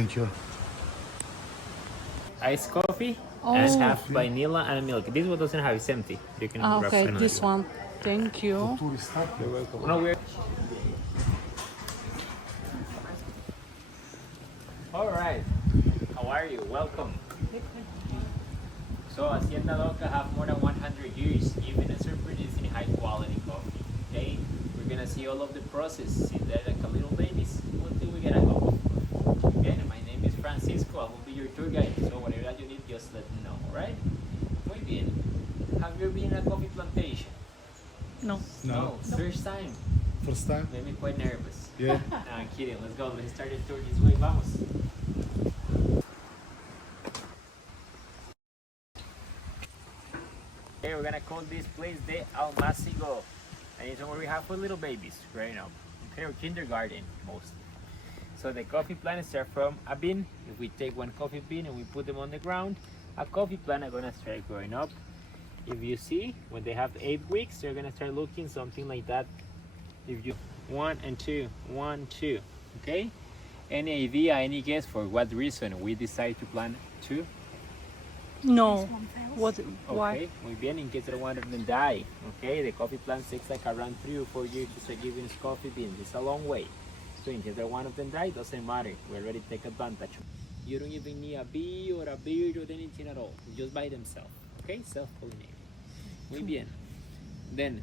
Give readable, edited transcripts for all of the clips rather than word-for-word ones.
Thank you. Iced coffee Oh. and half vanilla and milk. This one doesn't have, it's empty. You can grab Okay, another this one. Thank you. You're welcome. No, we're... All right. How are you? Welcome. So Hacienda Doka have more than 100 years, even as producing high quality coffee. Okay, we're gonna see all of the process. See there like a little babies until we get a cup of coffee. Again, my name is Francisco. I will be your tour guide. So whatever that you need, just let me know. All right? Muy bien. Have you ever been in a coffee plantation? No. No. First time. First time? Made me quite nervous. Yeah. No, I'm kidding. Let's go. Let's start the tour this way. Vamos. Okay, we're gonna call this place the Almacigo, and it's where we have for little babies growing up. Okay, or kindergarten mostly. So the coffee plants start from a bean. If we take one coffee bean and we put them on the ground, a coffee plant are gonna start growing up. If you see, when they have 8 weeks, they're gonna start looking something like that. If you 1 and 2, 1, 2, okay? Any idea, any guess for what reason we decide to plant 2? No. What? Why? Okay, muy bien, in case one of them die. Okay, the coffee plant takes like around 3 or 4 years to start giving us coffee beans. It's a long way. So in case one of them die, doesn't matter. We already take advantage. You don't even need a bee or a bird or anything at all. Just by themselves. Okay, self-pollinating. Muy bien. Then,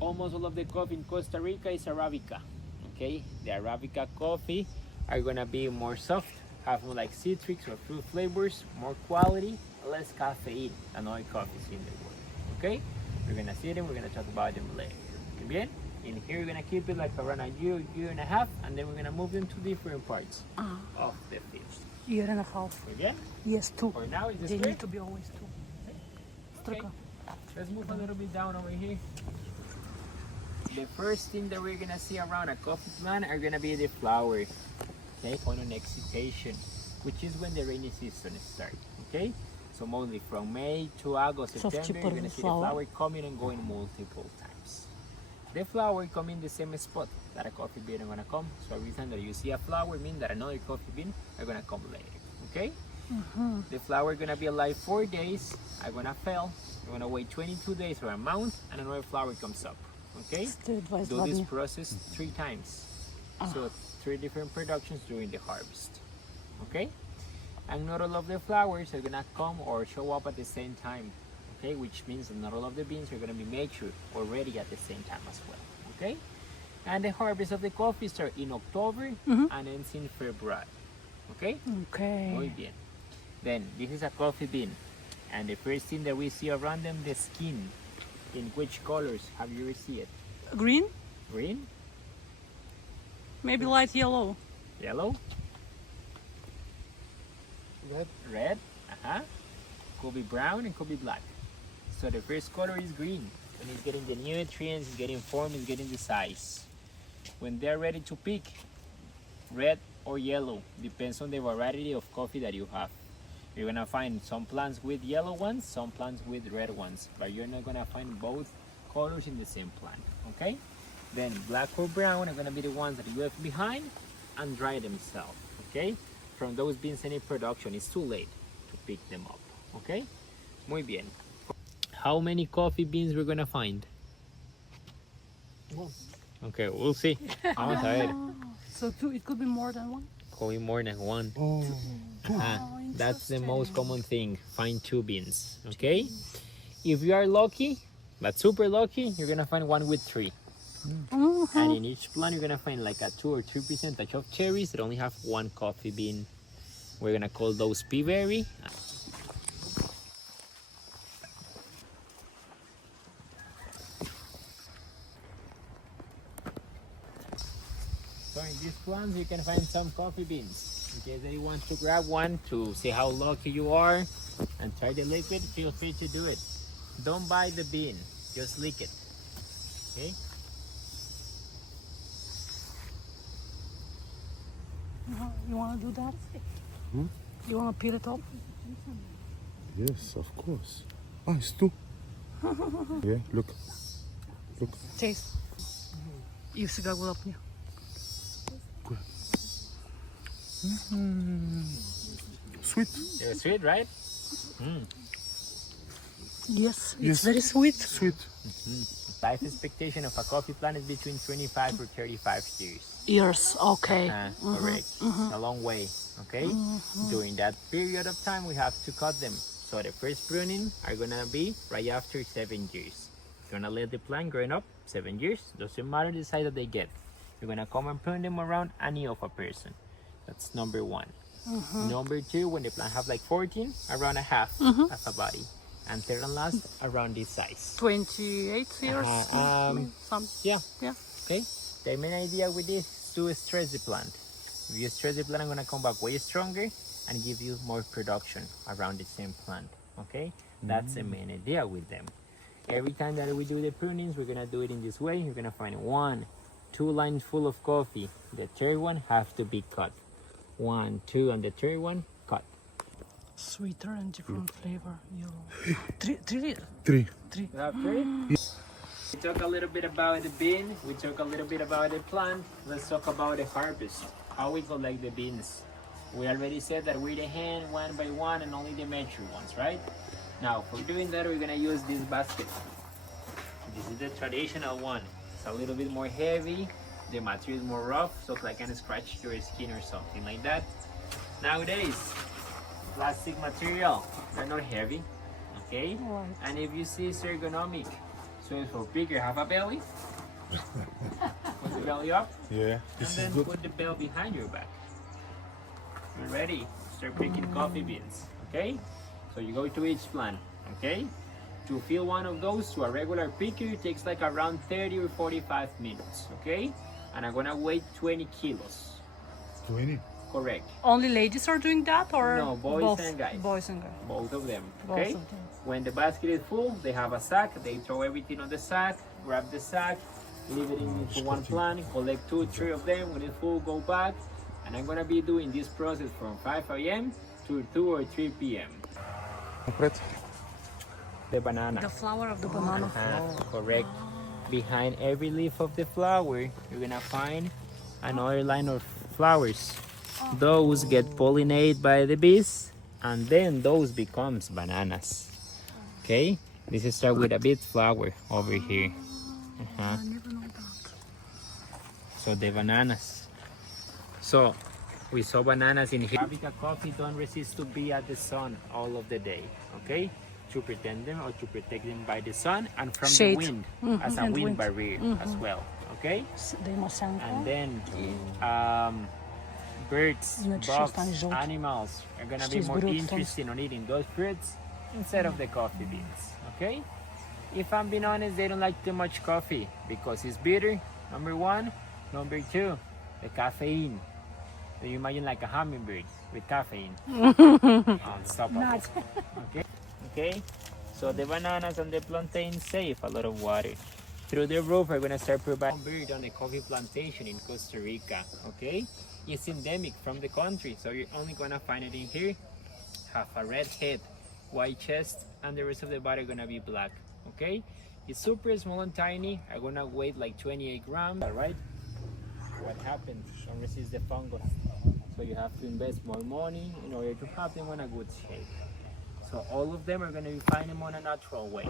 almost all of the coffee in Costa Rica is Arabica. Okay, the Arabica coffee are gonna be more soft, have more like citrics or fruit flavors, more quality, less caffeine than other coffees in the world. Okay, we're gonna see them, we're gonna talk about them later. Bien? In here we're gonna keep it like around a year, year and a half, and then we're gonna move them to different parts of the field. Year and a half. Muy bien? Yes, 2. For now, is this They clear? need to be always 2. Okay. Let's move a little bit down over here. The first thing that we're gonna see around a coffee plant are gonna be the flower. Okay, point on excitation, which is when the rainy season starts. Okay, so mostly from May to August, Soft September, chipper you're gonna see the flower. flower coming and going multiple times. The flower come in the same spot that a coffee bean are gonna come. So every time that you see a flower, means that another coffee bean are gonna come later. Okay. The flower gonna be alive 4 days. I'm gonna fail. You're gonna wait 22 days or a month, and another flower comes up. Okay. Do this process 3 times. So 3 different productions during the harvest. Okay. And not all of the flowers are gonna come or show up at the same time. Okay, which means that not all of the beans are gonna be mature or ready at the same time as well. Okay. And the harvest of the coffee starts in October and ends in February. Okay. Okay. Muy bien. Then this is a coffee bean, and the first thing that we see around them, the skin. In which colors have you ever seen it? Green? Green, Maybe light yellow. yellow, Red. red. Could be brown and could be black. So the first color is green, and it's getting the nutrients, it's getting form, it's getting the size. When they're ready to pick, red or yellow, depends on the variety of coffee that you have. You're gonna find some plants with yellow ones, some plants with red ones, but you're not gonna find both colors in the same plant. Okay? Then black or brown are gonna be the ones that you left behind and dry themselves. Okay? From those beans, any production, it's too late to pick them up. Okay? Muy bien. How many coffee beans we're gonna find? Okay, we'll see. Vamos a ver. So 2, it could be more than 1? Could be more than 1. Oh. That's the most common thing. Find 2 beans. Okay? If you are lucky, but super lucky, you're gonna find one with 3. And in each plant, you're gonna find like a 2 or 3 percentage of cherries that only have 1 coffee bean. We're gonna call those Peaberry. So in these plants, you can find some coffee beans. In case anyone wants to grab one to see how lucky you are and try the liquid, feel free to do it. Don't buy the bean, just lick it. Okay? You want to do that? Hmm? You want to peel it up? Yes, of course. Ah, it's 2. Yeah, look. Look. Taste. И сега го лъпня. Кое? Sweet. They're sweet, right? Yes, it's Yes. very sweet. Sweet. Life expectation of a coffee plant is between 25 or 35 years. Years, okay. Correct. A long way. Okay. During that period of time, we have to cut them. So the first pruning are gonna be right after 7 years. You're gonna let the plant growing up 7 years. Doesn't matter the size that they get. You're gonna come and prune them around a knee of a person. That's number one. Number two, when the plant have like 14, around a half as a body. And third and last, around this size. 28 years. maybe, some. Yeah. Yeah. Okay. The main idea with this is to stress the plant. If you stress the plant, I'm gonna come back way stronger and give you more production around the same plant. Okay. That's the main idea with them. Every time that we do the prunings, we're gonna do it in this way. You're gonna find 1, 2 lines full of coffee. The third one have to be cut. 1, 2, and the third one cut. Sweeter and different flavor. Yellow. Three. 3. You have three? We talk a little bit about the bean. We talk a little bit about the plant. Let's talk about the harvest. How we collect the beans. We already said that we're the hand one by one and only the mature ones, right? Now, for doing that, we're gonna use this basket. This is the traditional one. It's a little bit more heavy. The material is more rough, so it's like can scratch your skin or something like that. Nowadays, plastic material, they're not heavy, okay? Right. And if you see it's ergonomic, so it's for bigger, have a belly. Put the belly up, Yeah. and This is then good. put the bell behind your back. You're ready. Start picking coffee beans, okay? So you go to each plant, okay? To fill one of those to a regular picker, it takes like around 30 or 45 minutes, okay? And I'm gonna weigh 20 kilos, 20. correct? Only ladies are doing that, or No, boys both? and guys. Boys and guys. Both of them, Both okay? of them. When the basket is full, they have a sack. They throw everything on the sack, grab the sack, leave it into one plant, collect 2, 3 of them. When it's full, go back. And I'm gonna be doing this process from 5 a.m. to 2 or 3 p.m. Completo. The banana. The flower of the banana. Correct. Behind every leaf of the flower, you're gonna find another line of flowers. Those get pollinated by the bees, and then those becomes bananas. Okay, this is start with a bit flower over here. I never know that. So the bananas. So we saw bananas in here. Arabica coffee don't resist to be at the sun all of the day. Okay, to protect them or to protect them by the sun and from Shade. the wind as a and wind wind. barrier as well. Okay, They must sound and then birds, No, it's bugs, just unusual. animals are gonna be She's more brutal. interested in eating those fruits instead of the coffee beans. Okay, if I'm being honest, they don't like too much coffee because it's bitter. Number one, number two, the caffeine. So you imagine like a hummingbird with caffeine. Unstoppable. Not. Okay. Okay. So the bananas and the plantains save a lot of water. Through the roof, we're gonna start providing bird on the coffee plantation in Costa Rica. Okay. It's endemic from the country, so you're only gonna find it in here. Have a red head, white chest, and the rest of the body gonna be black. Okay. It's super small and tiny. I'm gonna weigh like 28 grams. All right. What happens? Don't resist the fungus. So you have to invest more money in order to have them in a good shape. So all of them are going to be find them on a natural way.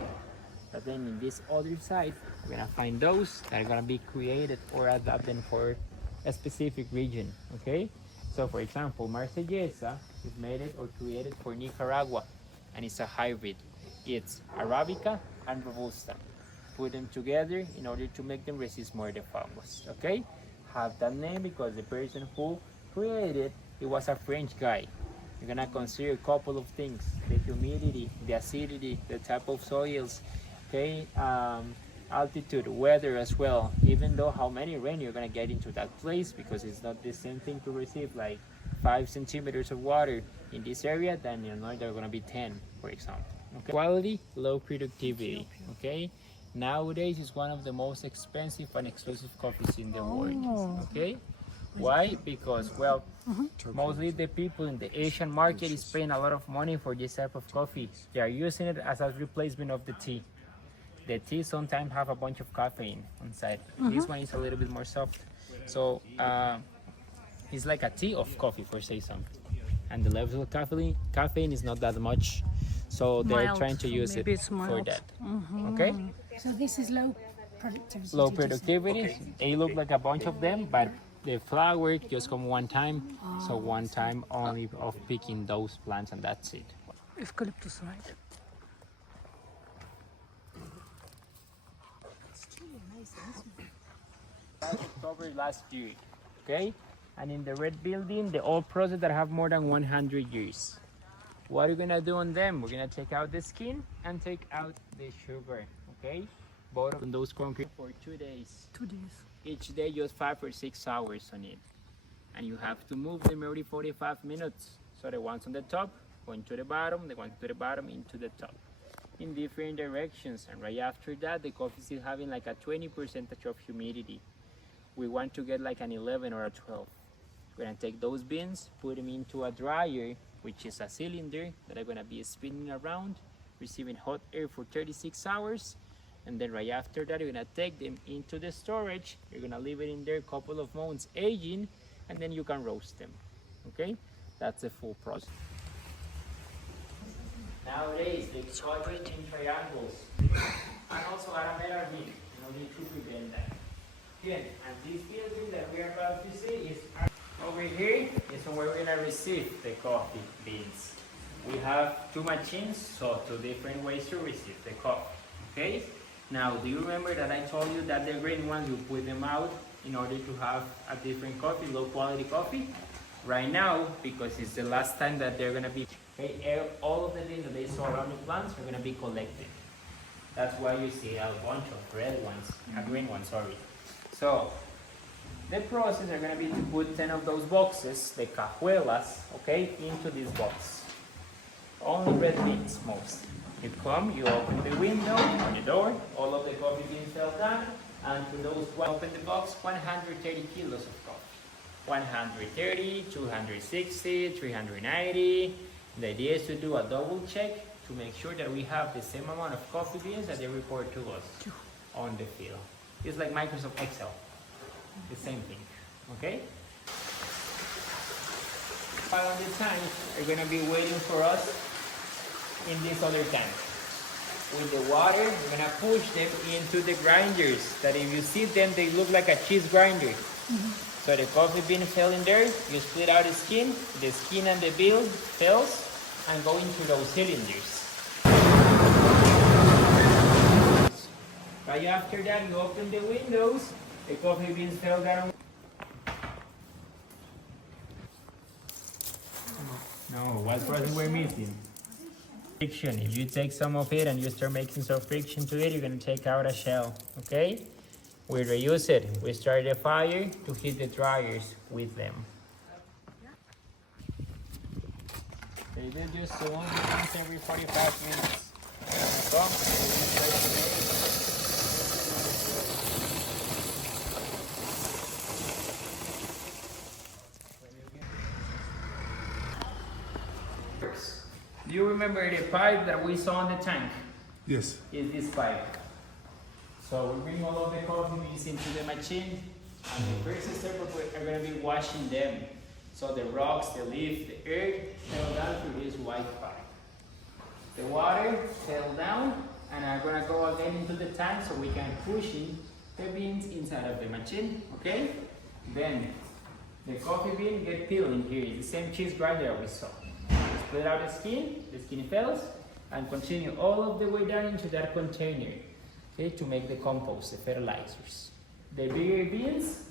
But then in this other side, we're going to find those that are going to be created or adapted for a specific region. Okay. So for example, Marsellesa is made it or created for Nicaragua, and it's a hybrid. It's Arabica and Robusta. Put them together in order to make them resist more the fungus. Okay. Have that name because the person who created it was a French guy. You're gonna consider a couple of things: the humidity, the acidity, the type of soils, okay, altitude, weather as well. Even though how many rain you're gonna get into that place, because it's not the same thing to receive like 5 centimeters of water in this area than in another they're gonna be 10, for example. Okay. Quality, low productivity. Okay. Nowadays, it's one of the most expensive and exclusive coffees in the world. Okay, why? Because well, mostly the people in the Asian market is paying a lot of money for this type of coffee. They are using it as a replacement of the tea. The tea sometimes have a bunch of caffeine inside. This one is a little bit more soft. So It's like a tea of coffee, for say something. And the level of caffeine is not that much, so they're Mild. trying to use Maybe it it's for mild. that. Okay? So this is low productivity. Low did you say? productivity. They look like a bunch of them, but the flower just come one time. So one time only of picking those plants, and that's it. Eucalyptus, right? October last year, okay? And in the red building, the old process that have more than 100 years. What are we gonna do on them? We're gonna take out the skin and take out the sugar, okay? Both of those concrete for 2 days. 2 days. Each day just 5 or 6 hours on it. And you have to move them every 45 minutes. So the ones on the top going to the bottom, the ones to the bottom into the top, in different directions. And right after that, the coffee is still having like a 20% of humidity. We want to get like an 11 or a 12. We're gonna take those beans, put them into a dryer, which is a cylinder that are gonna be spinning around, receiving hot air for 36 hours. And then right after that, you're gonna take them into the storage. You're gonna leave it in there a couple of months aging, and then you can roast them, okay? That's the full process. Nowadays, they cut it in triangles. And also aramera bean, need to prevent that. Again, and this building that we are about to see is over here is where we're gonna receive the coffee beans. We have 2 machines, so 2 different ways to receive the coffee, okay? Now, do you remember that I told you that the green ones, you put them out in order to have a different coffee, low quality coffee? Right now, because it's the last time that they're gonna be, okay, all of the beans that they saw around the plants are gonna be collected. That's why you see a bunch of red ones, a green one, sorry. So, the process are gonna be to put 10 of those boxes, the cajuelas, okay, into this box. Only red beans, most. You come, you open the window or the door, all of the coffee beans fell down, and to those who open the box, 130 kilos of coffee. 130, 260, 390. The idea is to do a double check to make sure that we have the same amount of coffee beans that they report to us on the field. It's like Microsoft Excel, the same thing, okay? While on the tank, are gonna be waiting for us in this other tank. With the water, we're gonna push them into the grinders, that if you see them, they look like a cheese grinder. So the coffee bean fell in there, you split out the skin and the bill falls and go into those cylinders. Right after that, you open the windows, the coffee beans fell down. No, what process we're missing? Friction. If you take some of it and you start making some friction to it, you're gonna take out a shell, okay? We reuse it. We start the fire to heat the dryers with them. They will just once every 45 minutes. Do you remember the pipe that we saw in the tank? Yes. Is this pipe. So we bring all of the coffee beans into the machine, and the first step we're going to be washing them. So the rocks, the leaf, the earth fell down through this white pipe. The water fell down, and I'm going to go again into the tank so we can push in the beans inside of the machine, okay? Then the coffee bean get peeled in here. It's the same cheese grinder that we saw. Split out the skin falls, and continue all of the way down into that container, okay, to make the compost, the fertilizers. The bigger beans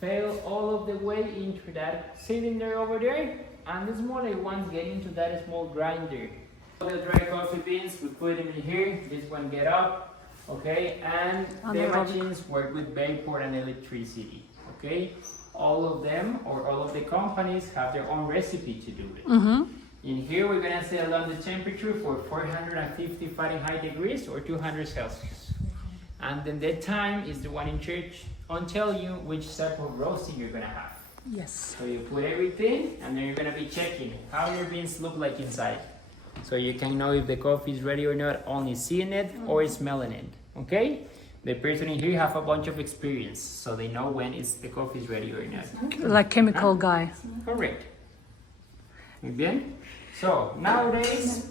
fell all of the way into that cylinder over there, and the smaller ones get into that small grinder. The dry coffee beans, we put them in here, this one get up, okay, and the machines work with vapor and electricity, okay? All of them, or all of the companies, have their own recipe to do it. In here, we're gonna set down the temperature for 450 Fahrenheit degrees or 200 Celsius. And then the time is the one in charge on tell you which type of roasting you're gonna have. Yes. So you put everything, and then you're gonna be checking how your beans look like inside. So you can know if the coffee is ready or not, only seeing it or smelling it, okay? The person in here have a bunch of experience, so they know when the coffee is ready or not. Like chemical guy. Correct. Muy bien. So nowadays,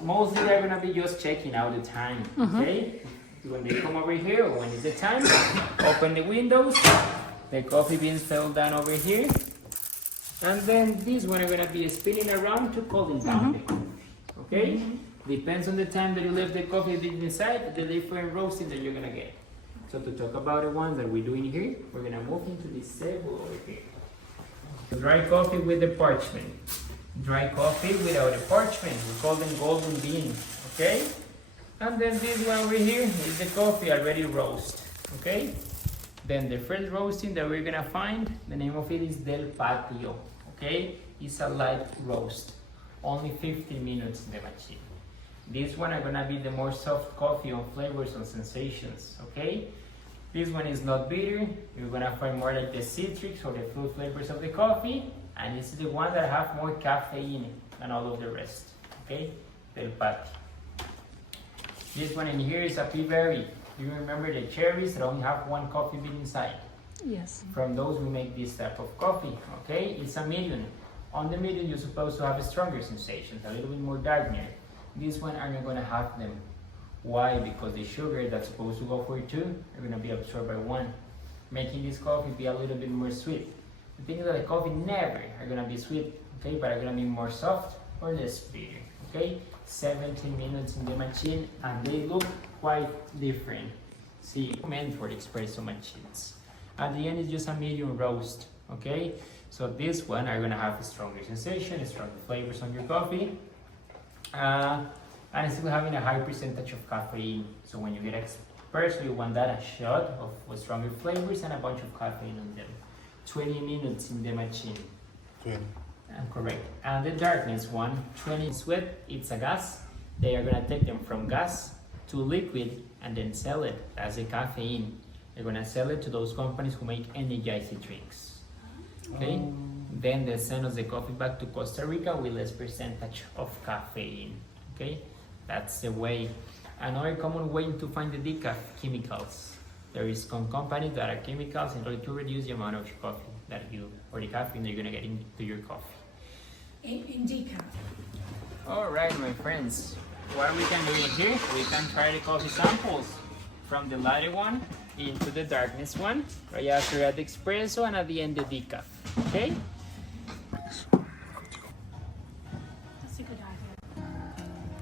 mostly they're gonna be just checking out the time. Okay. When they come over here, or when it's the time, open the windows. The coffee beans fell down over here, and then these one are gonna be spinning around to cooling down the coffee. Okay. Depends on the time that you leave the coffee beans inside, the different roasting that you're gonna get. So to talk about the ones that we're doing here, we're gonna move into this table over here. Dry coffee with the parchment. Dry coffee without the parchment. We call them golden beans. Okay? And then this one over here is the coffee already roast. Okay? Then the first roasting that we're gonna find, the name of it is Del Patio. Okay? It's a light roast. Only 15 minutes in the machine. This one are gonna be the more soft coffee on flavors and sensations, okay? This one is not bitter. You're gonna find more like the citrics or the fruit flavors of the coffee, and this is the one that have more caffeine than all of the rest, okay? Del Patio. This one in here is a Peaberry. You remember the cherries that only have one coffee bean inside? Yes. From those we make this type of coffee, okay? It's a medium. On the medium you're supposed to have stronger sensations, a little bit more darker. This one are not gonna have them. Why? Because the sugar that's supposed to go for 2 are gonna be absorbed by 1, making this coffee be a little bit more sweet. The thing is that the coffee never are gonna be sweet, okay, but are gonna be more soft or less bitter, okay? 17 minutes in the machine, and they look quite different. See, meant for espresso machines. At the end, it's just a medium roast, okay? So this one are gonna have a stronger sensation, stronger flavors on your coffee. And still having a high percentage of caffeine. So when you get espresso, you want that a shot of stronger flavors and a bunch of caffeine on them. 20 minutes in the machine. 20. Correct. And the darkness one, 20 sweat, it's a gas. They are gonna take them from gas to liquid and then sell it as a caffeine. They're gonna sell it to those companies who make energy drinks. Okay? Then they send us the coffee back to Costa Rica with less percentage of caffeine. Okay, that's the way. Another common way to find the decaf chemicals. There is some companies that are chemicals in order to reduce the amount of coffee that you, or the caffeine that you're gonna get into your coffee. In decaf. All right, my friends. What we can do in here, we can try the coffee samples from the lighter one into the darkness one, right after at the espresso and at the end the decaf. Okay.